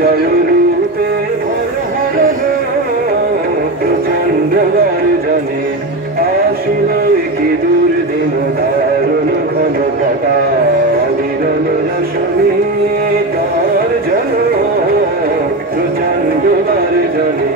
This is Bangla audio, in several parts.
জয় রূপে ভর হরণ প্রচণ্ড গর্জনে আসিল কি দুর্দিন দারুণ ঘন ঘটা বিরল রশ্মি তার জন প্রচণ্ড গর্জনে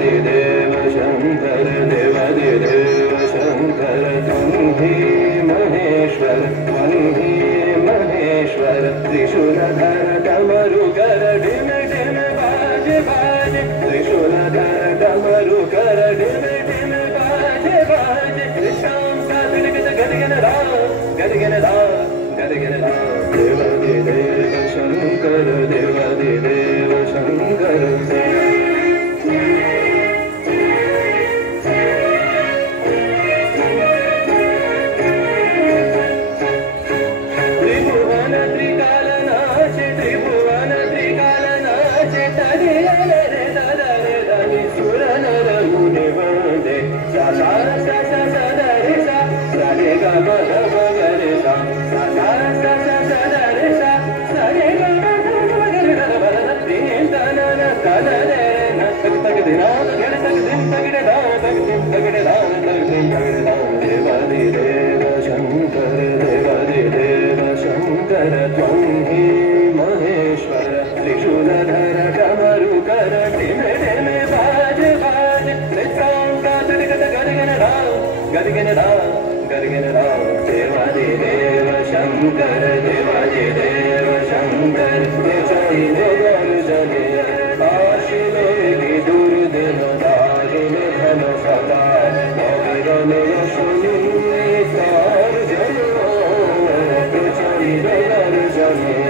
देव शंकर देवादिदेव शंकर तुम ही महेश्वर त्रिशूलधर डमरुकर डिम डिम बाजे बाजे त्रिशूलधर डमरुकर डिम डिम बाजे बाजे शाम का गदगद गदगद राम गदगद राम गदगद राम देवादिदेव शंकर देवादिदेव शंकर देवादिदेव शंकर देवादिदेव शंकर तुम ही महेश्वर त्रिशूलधर डमरुकर डिम डिम बाज बाज गदगन राम देवादिदेव शंकर देवादिदेव शंकर जय आशिले दुर्दिन दारुण घन सदा अविरल रश्मि तार जन प्रचंड गर्जने